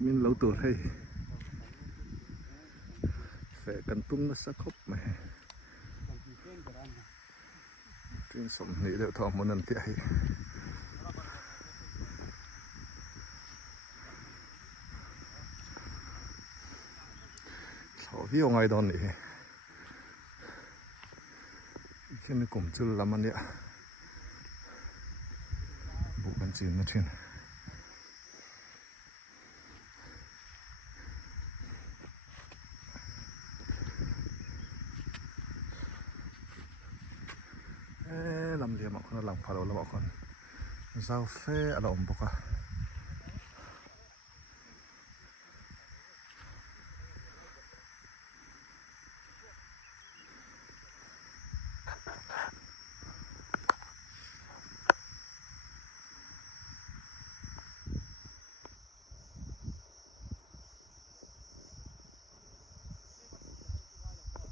mình lâu tuổi hay phải cần tung nó sắc khóc mày trên sông này đều thọ một lần tiệt sáu phiếu ngày đón này khi nó cũng chưa làm ăn đấy bộ bánh chim nó trên làm liềm mọi con làm phá đầu là mọi con giao phê ở đồng bọc à